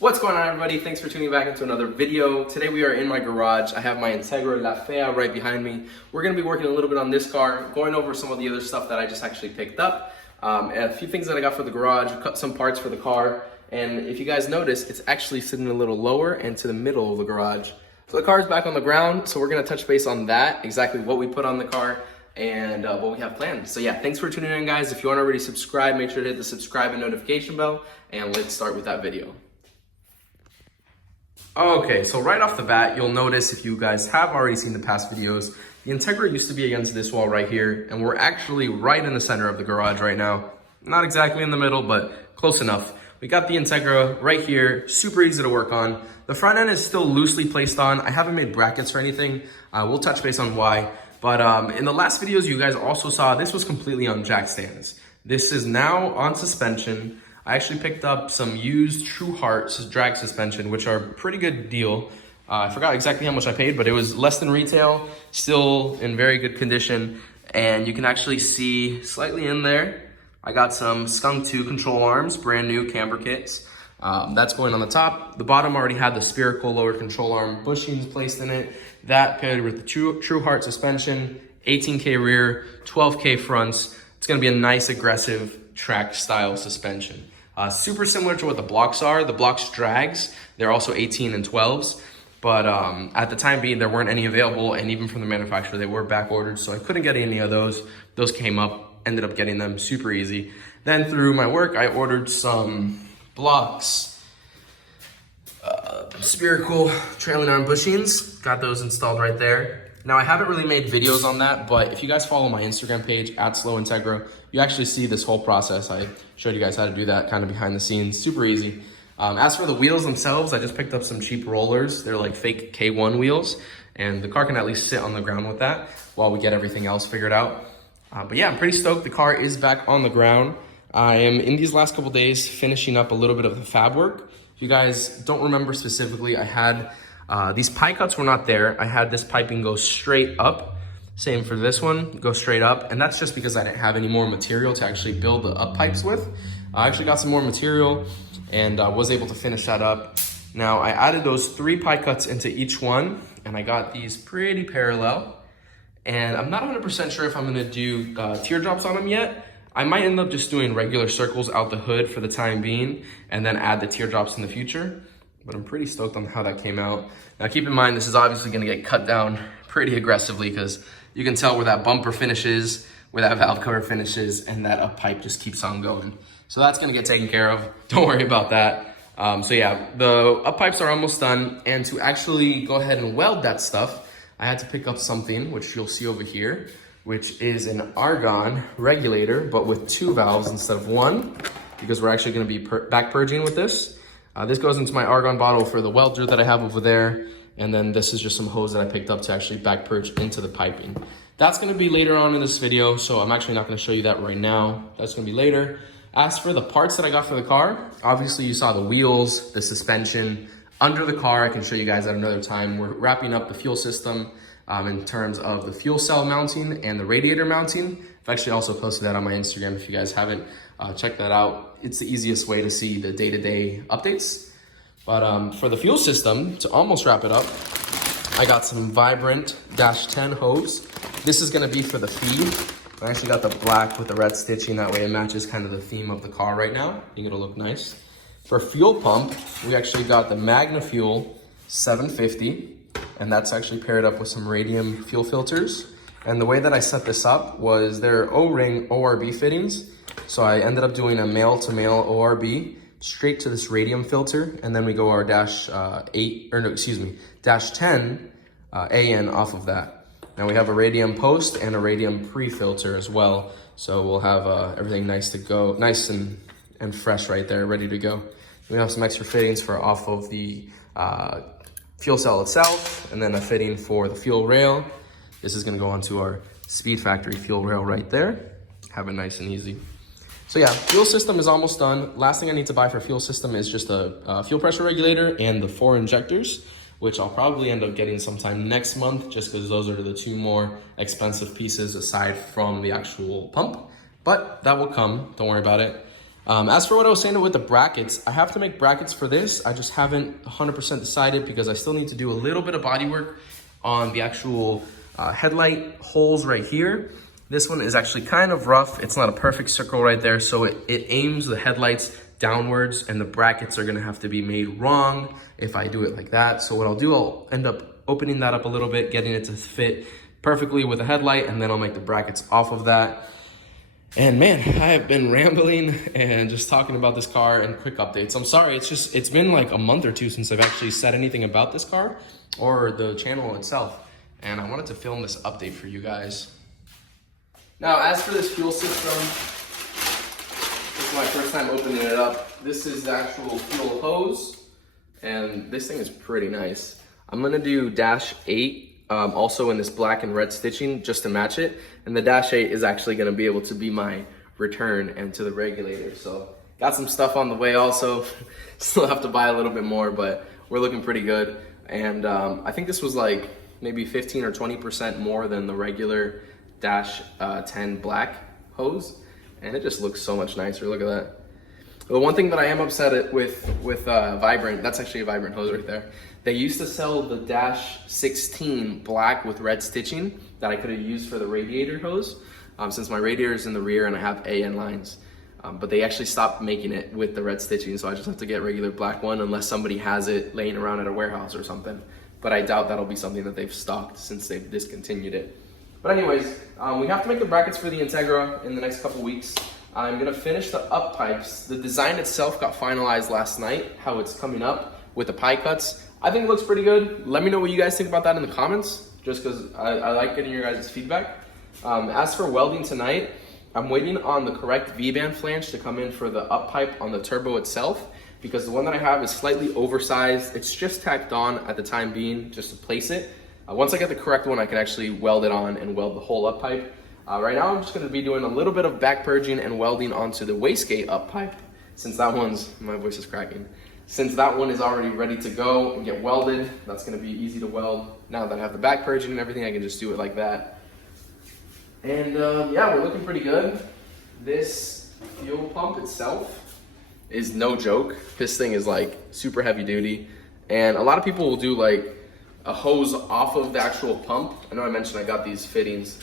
What's going on, everybody? Thanks for tuning back into another video. Today we are in my garage. I have my Integra La Fea right behind me. We're going to be working a little bit on this car, going over some of the other stuff that I just actually picked up, and a few things that I got for the garage, cut some parts for the car, and if you guys notice, it's actually sitting a little lower and to the middle of the garage. So the car is back on the ground, so we're going to touch base on that, exactly what we put on the car, and what we have planned. So yeah, thanks for tuning in, guys. If you aren't already subscribed, make sure to hit the subscribe and notification bell, and let's start with that video. Okay, so right off the bat, you'll notice if you guys have already seen the past videos, the Integra used to be against this wall right here, and we're actually right in the center of the garage right now. Not exactly in the middle, but close enough. We got the Integra right here, super easy to work on. The front end is still loosely placed on. I haven't made brackets or anything. We'll touch base on why. But in the last videos, you guys also saw this was completely on jack stands. This is now on suspension. I actually picked up some used True Heart drag suspension, which are a pretty good deal. I forgot exactly how much I paid, but it was less than retail, still in very good condition. And you can actually see slightly in there, I got some Skunk 2 control arms, brand new camber kits. That's going on the top. The bottom already had the spherical lowered control arm bushings placed in it. That paired with the True Heart suspension, 18K rear, 12K fronts. It's gonna be a nice aggressive track style suspension. Super similar to what the blocks are. The blocks drags, they're also 18 and 12s, but at the time being, there weren't any available, and even from the manufacturer, they were back ordered, so I couldn't get any of those. Those came up, ended up getting them super easy. Then through my work, I ordered some blocks, spherical trailing arm bushings, got those installed right there. Now, I haven't really made videos on that, but if you guys follow my Instagram page, @SlowIntegra, you actually see this whole process. I showed you guys how to do that kind of behind the scenes, super easy. As for the wheels themselves, I just picked up some cheap rollers. They're like fake K1 wheels, and the car can at least sit on the ground with that while we get everything else figured out. But yeah, I'm pretty stoked. The car is back on the ground. I am, in these last couple days, finishing up a little bit of the fab work. If you guys don't remember specifically, I had these pie cuts were not there. I had this piping go straight up. Same for this one, go straight up. And that's just because I didn't have any more material to actually build the up pipes with. I actually got some more material and was able to finish that up. Now I added those 3 pie cuts into each one, and I got these pretty parallel. And I'm not 100% sure if I'm gonna do teardrops on them yet. I might end up just doing regular circles out the hood for the time being, and then add the teardrops in the future. But I'm pretty stoked on how that came out. Now keep in mind, this is obviously gonna get cut down pretty aggressively because you can tell where that bumper finishes, where that valve cover finishes, and that up pipe just keeps on going. So that's gonna get taken care of. Don't worry about that. So yeah, the up pipes are almost done. And to actually go ahead and weld that stuff, I had to pick up something, which you'll see over here, which is an argon regulator, but with 2 valves instead of 1, because we're actually gonna be back purging with this. This goes into my argon bottle for the welder that I have over there. And then this is just some hose that I picked up to actually back purge into the piping. That's gonna be later on in this video, so I'm actually not gonna show you that right now. That's gonna be later. As for the parts that I got for the car, obviously you saw the wheels, the suspension. Under the car, I can show you guys at another time. We're wrapping up the fuel system in terms of the fuel cell mounting and the radiator mounting. I've actually also posted that on my Instagram if you guys haven't checked that out. It's the easiest way to see the day-to-day updates. But for the fuel system, to almost wrap it up, I got some Vibrant -10 hose. This is gonna be for the feed. I actually got the black with the red stitching, that way it matches kind of the theme of the car right now. I think it'll look nice. For fuel pump, we actually got the Magna Fuel 750, and that's actually paired up with some radium fuel filters. And the way that I set this up was they're O-ring ORB fittings. So I ended up doing a male-to-male ORB straight to this radium filter, and then we go our -10 AN off of that. Now we have a radium post and a radium pre-filter as well, so we'll have everything nice to go, nice and fresh right there, ready to go. We have some extra fittings for off of the fuel cell itself, and then a fitting for the fuel rail. This is gonna go onto our Speed Factory fuel rail right there. Have it nice and easy. So yeah, fuel system is almost done. Last thing I need to buy for fuel system is just a fuel pressure regulator and the 4 injectors, which I'll probably end up getting sometime next month, just because those are the 2 more expensive pieces aside from the actual pump. But that will come, don't worry about it. As for what I was saying with the brackets, I have to make brackets for this. I just haven't 100% decided because I still need to do a little bit of body work on the actual headlight holes right here. This one is actually kind of rough. It's not a perfect circle right there, so it aims the headlights downwards, and the brackets are gonna have to be made wrong if I do it like that. So what I'll do, I'll end up opening that up a little bit, getting it to fit perfectly with the headlight, and then I'll make the brackets off of that. And man, I have been rambling and just talking about this car and quick updates. I'm sorry, it's been like a month or two since I've actually said anything about this car or the channel itself. And I wanted to film this update for you guys. Now, as for this fuel system, this is my first time opening it up. This is the actual fuel hose, and this thing is pretty nice. I'm gonna do -8. Also in this black and red stitching just to match it, and the -8 is actually going to be able to be my return and to the regulator. So got some stuff on the way also. Still have to buy a little bit more, but we're looking pretty good. And I think this was like maybe 15 or 20% more than the regular -10 black hose, and it just looks so much nicer. Look at that. The one thing that I am upset with Vibrant, that's actually a Vibrant hose right there. They used to sell the -16 black with red stitching that I could have used for the radiator hose, since my radiator is in the rear and I have AN lines. But they actually stopped making it with the red stitching, so I just have to get regular black one unless somebody has it laying around at a warehouse or something. But I doubt that'll be something that they've stocked since they've discontinued it. But anyways, we have to make the brackets for the Integra in the next couple weeks. I'm gonna finish the up pipes. The design itself got finalized last night, how it's coming up with the pie cuts. I think it looks pretty good. Let me know what you guys think about that in the comments, just because I like getting your guys' feedback. As for welding tonight, I'm waiting on the correct V-band flange to come in for the up pipe on the turbo itself, because the one that I have is slightly oversized. It's just tacked on at the time being, just to place it. Once I get the correct one, I can actually weld it on and weld the whole up pipe. Right now, I'm just gonna be doing a little bit of back purging and welding onto the wastegate up pipe, since that one's, my voice is cracking. Since that one is already ready to go and get welded, that's gonna be easy to weld. Now that I have the back purging and everything, I can just do it like that. And yeah, we're looking pretty good. This fuel pump itself is no joke. This thing is like super heavy duty. And a lot of people will do like a hose off of the actual pump. I know I mentioned I got these fittings.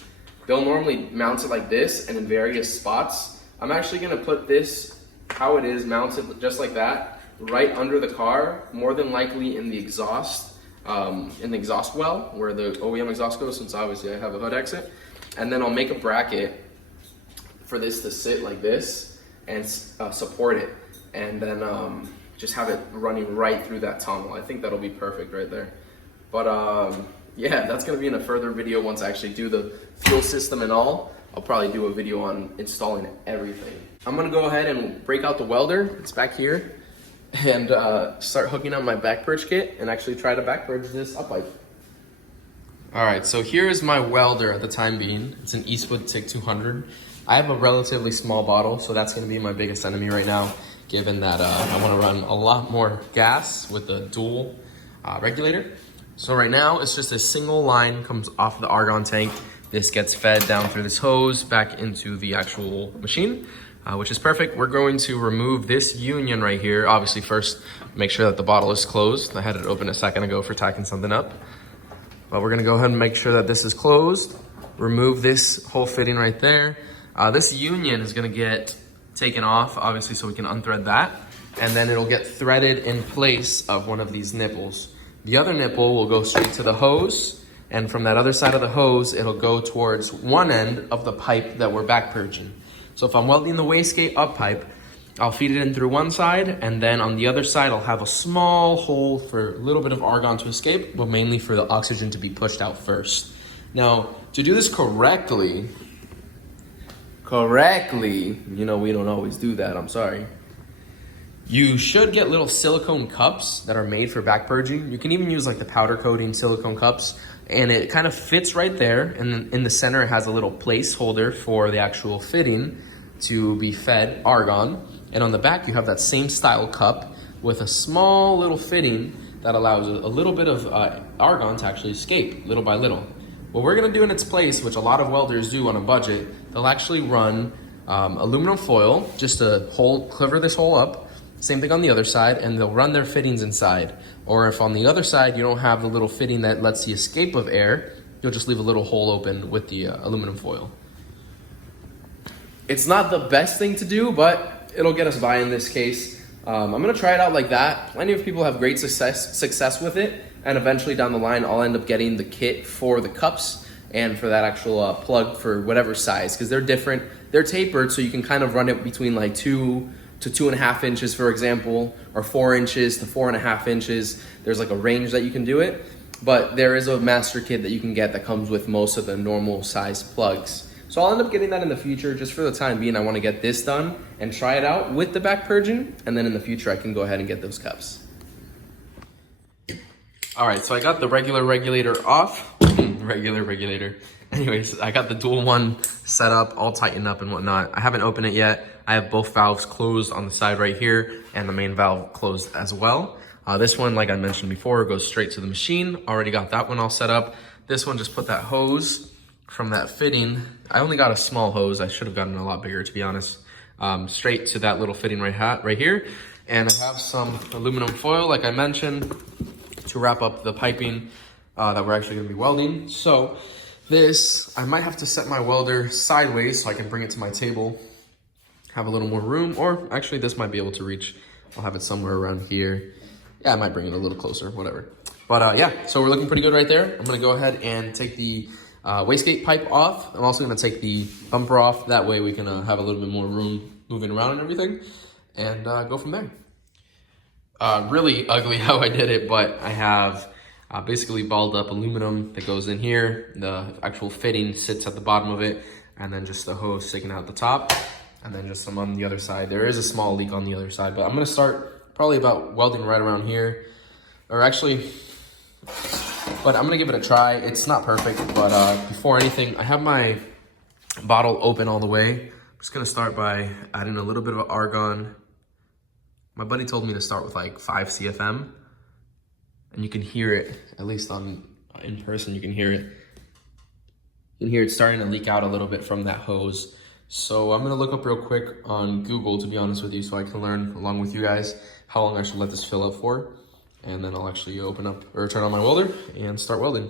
They'll normally mount it like this and in various spots. I'm actually gonna put this, how it is mounted just like that, right under the car, more than likely in the exhaust well, where the OEM exhaust goes, since obviously I have a hood exit. And then I'll make a bracket for this to sit like this and support it. And then just have it running right through that tunnel. I think that'll be perfect right there. But yeah, that's gonna be in a further video once I actually do the fuel system and all. I'll probably do a video on installing everything. I'm gonna go ahead and break out the welder. It's back here. And start hooking up my back purge kit and actually try to back purge this up pipe. All right, so here's my welder at the time being. It's an Eastwood TIG 200. I have a relatively small bottle, so that's gonna be my biggest enemy right now, given that I wanna run a lot more gas with the dual regulator. So right now, it's just a single line comes off the argon tank. This gets fed down through this hose back into the actual machine, which is perfect. We're going to remove this union right here. Obviously, first, make sure that the bottle is closed. I had it open a second ago for tacking something up. But we're gonna go ahead and make sure that this is closed. Remove this whole fitting right there. This union is gonna get taken off, obviously, so we can unthread that. And then it'll get threaded in place of one of these nipples. The other nipple will go straight to the hose, and from that other side of the hose, it'll go towards one end of the pipe that we're back purging. So if I'm welding the wastegate up pipe, I'll feed it in through one side, and then on the other side, I'll have a small hole for a little bit of argon to escape, but mainly for the oxygen to be pushed out first. Now, to do this correctly, you know, we don't always do that, I'm sorry. You should get little silicone cups that are made for back purging. You can even use like the powder coating silicone cups, and it kind of fits right there. And in the center, it has a little placeholder for the actual fitting to be fed argon. And on the back, you have that same style cup with a small little fitting that allows a little bit of argon to actually escape little by little. What we're gonna do in its place, which a lot of welders do on a budget, they'll actually run aluminum foil just to cover this hole up. Same thing on the other side, and they'll run their fittings inside. Or if on the other side you don't have the little fitting that lets the escape of air, you'll just leave a little hole open with the aluminum foil. It's not the best thing to do, but it'll get us by in this case. I'm gonna try it out like that. Plenty of people have great success with it, and eventually down the line, I'll end up getting the kit for the cups and for that actual plug for whatever size, because they're different. They're tapered, so you can kind of run it between like 2 to 2.5 inches, for example, or 4 inches to 4.5 inches. There's like a range that you can do it, but there is a master kit that you can get that comes with most of the normal size plugs. So I'll end up getting that in the future. Just for the time being, I want to get this done and try it out with the back purging, and then in the future I can go ahead and get those cups. All right, so I got the regular regulator off. Regular regulator. Anyways, I got the dual one set up, all tightened up and whatnot. I haven't opened it yet. I have both valves closed on the side right here and the main valve closed as well. This one, like I mentioned before, goes straight to the machine. Already got that one all set up. This one just put that hose from that fitting. I only got a small hose. I should have gotten a lot bigger, to be honest. Straight to that little fitting right here. And I have some aluminum foil, like I mentioned, to wrap up the piping that we're actually gonna be welding. So this, I might have to set my welder sideways so I can bring it to my table, have a little more room, or actually this might be able to reach. I'll have it somewhere around here. Yeah, I might bring it a little closer, whatever. But yeah, so we're looking pretty good right there. I'm gonna go ahead and take the wastegate pipe off. I'm also gonna take the bumper off. That way we can have a little bit more room moving around and everything, and go from there. Really ugly how I did it, but I have basically balled up aluminum that goes in here. The actual fitting sits at the bottom of it, and then just the hose sticking out the top, and then just some on the other side. There is a small leak on the other side, but I'm gonna start probably about welding right around here, or actually, but I'm gonna give it a try. It's not perfect, but before anything, I have my bottle open all the way. I'm just gonna start by adding a little bit of argon. My buddy told me to start with like 5 CFM, and you can hear it, at least in person, you can hear it. You can hear it starting to leak out a little bit from that hose. So I'm gonna look up real quick on Google, to be honest with you, so I can learn along with you guys how long I should let this fill up for. And then I'll actually open up or turn on my welder and start welding.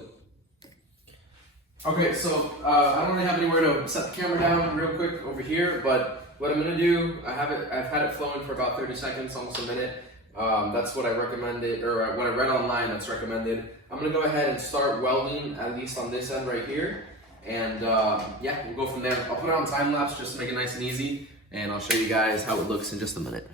Okay, so I don't really have anywhere to set the camera down real quick over here, but what I'm gonna do, I've had it flowing for about 30 seconds, almost a minute. That's what I recommended, or what I read online that's recommended. I'm gonna go ahead and start welding, at least on this end right here. And yeah, we'll go from there. I'll put it on time lapse just to make it nice and easy, and I'll show you guys how it looks in just a minute.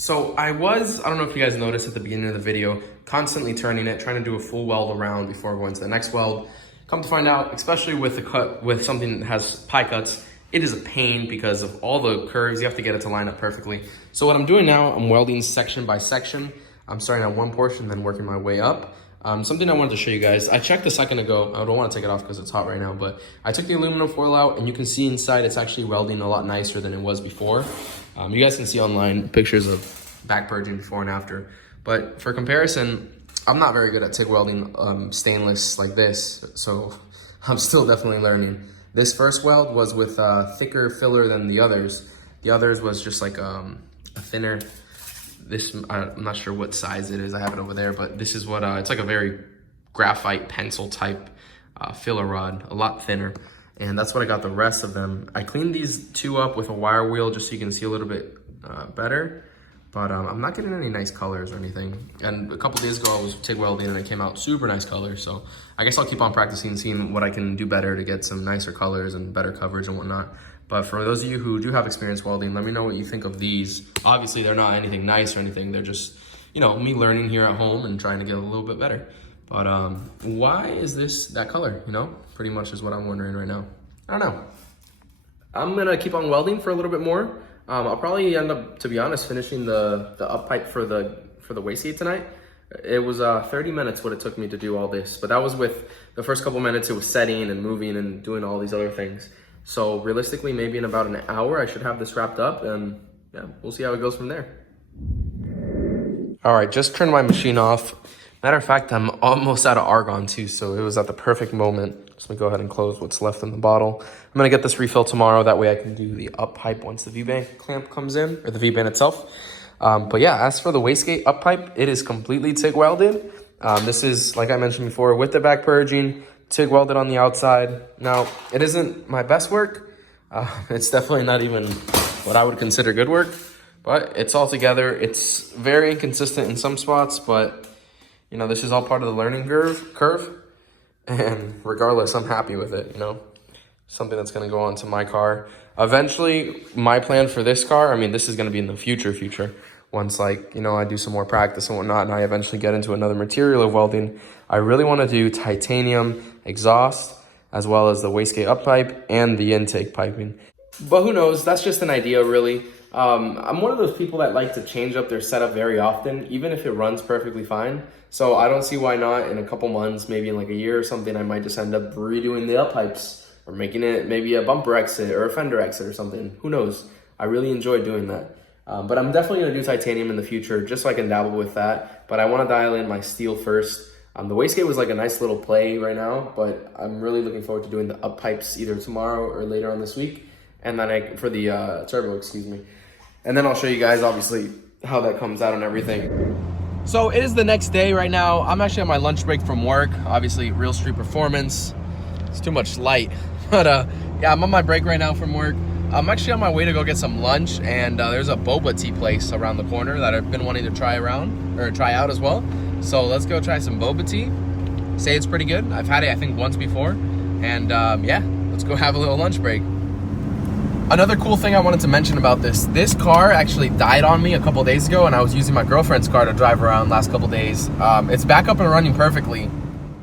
So I don't know if you guys noticed at the beginning of the video, constantly turning it, trying to do a full weld around before going to the next weld. Come to find out, especially with something that has pie cuts, it is a pain because of all the curves. You have to get it to line up perfectly. So what I'm doing now, I'm welding section by section. I'm starting at one portion, then working my way up. Something I wanted to show you guys, I checked a second ago. I don't want to take it off because it's hot right now, but I took the aluminum foil out, and you can see inside it's actually welding a lot nicer than it was before. You guys can see online pictures of back purging before and after. But for comparison, I'm not very good at TIG welding stainless like this, so I'm still definitely learning. This first weld was with a thicker filler than the others. The others was just like a thinner. This, I'm not sure what size it is. I have it over there, but this is what, it's like a very graphite pencil type filler rod, a lot thinner. And that's what I got the rest of them. I cleaned these two up with a wire wheel just so you can see a little bit better. But I'm not getting any nice colors or anything. And a couple days ago I was TIG welding and it came out super nice colors. So I guess I'll keep on practicing, seeing what I can do better to get some nicer colors and better coverage and whatnot. But for those of you who do have experience welding, let me know what you think of these. Obviously they're not anything nice or anything. They're just, you know, me learning here at home and trying to get a little bit better. But why is this that color, you know? Pretty much is what I'm wondering right now. I don't know. I'm gonna keep on welding for a little bit more. I'll probably end up, to be honest, finishing the up pipe for the wastegate tonight. It was 30 minutes what it took me to do all this, but that was with the first couple minutes it was setting and moving and doing all these other things. So realistically, maybe in about an hour I should have this wrapped up, and yeah, we'll see how it goes from there. All right, just turned my machine off. Matter of fact, I'm almost out of argon too, so it was at the perfect moment. So let me go ahead and close what's left in the bottle. I'm gonna get this refilled tomorrow. That way I can do the up pipe once the V-band clamp comes in, or the V-band itself. But yeah, as for the wastegate up pipe, it is completely TIG welded. This is, like I mentioned before, with the back purging, TIG welded on the outside. Now, it isn't my best work. It's definitely not even what I would consider good work, but it's all together. It's very inconsistent in some spots, but you know, this is all part of the learning curve. And regardless, I'm happy with it, you know, something that's going to go on to my car. Eventually, my plan for this car, I mean, this is going to be in the future. Once, like, you know, I do some more practice and whatnot, and I eventually get into another material of welding, I really want to do titanium exhaust, as well as the wastegate up pipe and the intake piping. But who knows? That's just an idea, really. I'm one of those people that like to change up their setup very often, even if it runs perfectly fine. So I don't see why not in a couple months, maybe in like a year or something, I might just end up redoing the up pipes or making it maybe a bumper exit or a fender exit or something. Who knows? I really enjoy doing that. But I'm definitely going to do titanium in the future just so I can dabble with that. But I want to dial in my steel first. The wastegate was like a nice little play right now, but I'm really looking forward to doing the up pipes either tomorrow or later on this week. And then for the turbo, excuse me. And then I'll show you guys, obviously, how that comes out and everything. So it is the next day right now. I'm actually on my lunch break from work. Obviously, Real Street Performance. It's too much light. But yeah, I'm on my break right now from work. I'm actually on my way to go get some lunch, and there's a boba tea place around the corner that I've been wanting to try out as well. So let's go try some boba tea. Say it's pretty good. I've had it, I think, once before. And yeah, let's go have a little lunch break. Another cool thing I wanted to mention about this car actually died on me a couple days ago, and I was using my girlfriend's car to drive around last couple days. It's back up and running perfectly.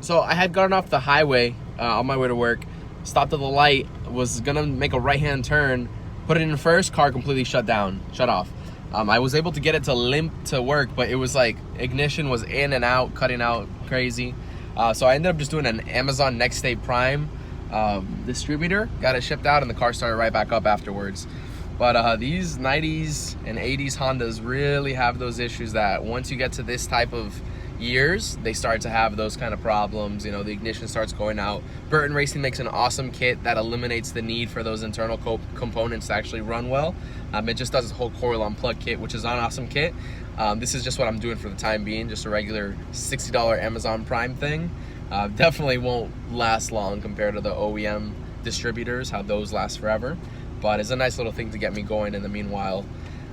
So I had gotten off the highway on my way to work, stopped at the light, was gonna make a right-hand turn, put it in first, car completely shut off. I was able to get it to limp to work, but it was like ignition was in and out, cutting out crazy. So I ended up just doing an Amazon Next Day Prime distributor, got it shipped out, and the car started right back up afterwards. But these 90s and 80s Hondas really have those issues that once you get to this type of years, they start to have those kind of problems. You know, the ignition starts going out. Burton Racing makes an awesome kit that eliminates the need for those internal components to actually run well. It just does a whole coil unplug kit, which is an awesome kit. This is just what I'm doing for the time being, just a regular $60 Amazon Prime thing. Definitely won't last long compared to the OEM distributors, how those last forever. But it's a nice little thing to get me going in the meanwhile.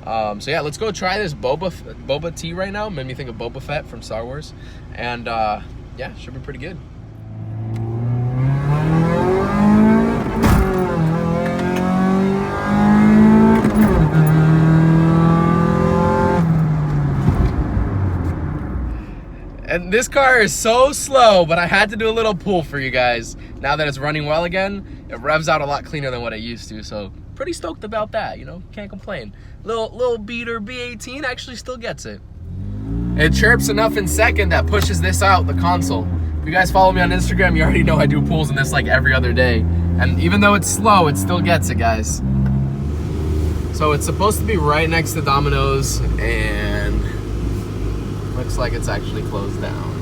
So yeah, let's go try this boba tea right now. Made me think of Boba Fett from Star Wars. And yeah, should be pretty good. And this car is so slow, but I had to do a little pull for you guys. Now that it's running well again, it revs out a lot cleaner than what it used to. So pretty stoked about that, you know, can't complain. Little beater B18 actually still gets it. It chirps enough in second that pushes this out the console. If you guys follow me on Instagram, you already know I do pulls in this like every other day. And even though it's slow, it still gets it, guys. So it's supposed to be right next to Domino's, and looks like it's actually closed down.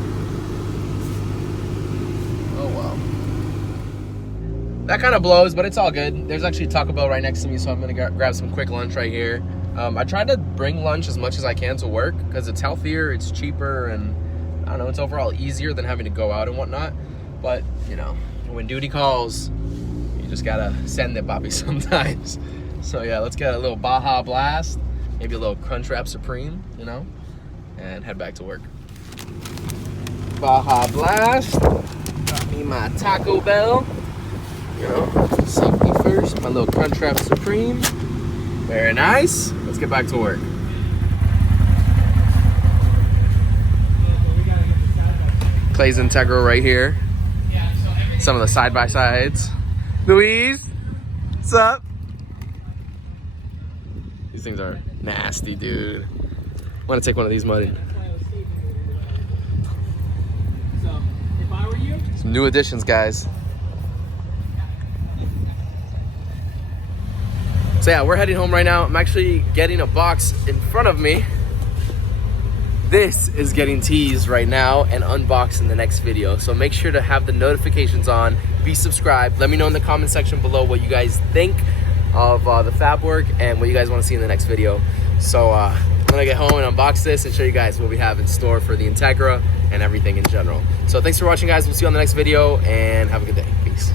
Oh well. That kind of blows, but it's all good. There's actually Taco Bell right next to me, so I'm gonna grab some quick lunch right here. I try to bring lunch as much as I can to work because it's healthier, it's cheaper, and I don't know, it's overall easier than having to go out and whatnot. But, you know, when duty calls, you just gotta send it, Bobby, sometimes. So yeah, let's get a little Baja Blast, maybe a little Crunchwrap Supreme, you know, and head back to work. Baja Blast, got me my Taco Bell, you know, safety first, my little Crunchwrap Supreme. Very nice. Let's get back to work. Clay's Integra right here. Some of the side-by-sides. Louise, what's up? These things are nasty, dude. I want to take one of these, Muddy. So, if I were you, some new additions, guys. So yeah, we're heading home right now. I'm actually getting a box in front of me. This is getting teased right now and unboxed in the next video. So make sure to have the notifications on, be subscribed. Let me know in the comment section below what you guys think of the fab work and what you guys want to see in the next video. So I'm gonna get home and unbox this and show you guys what we have in store for the Integra and everything in general. So thanks for watching, guys. We'll see you on the next video and have a good day. Peace.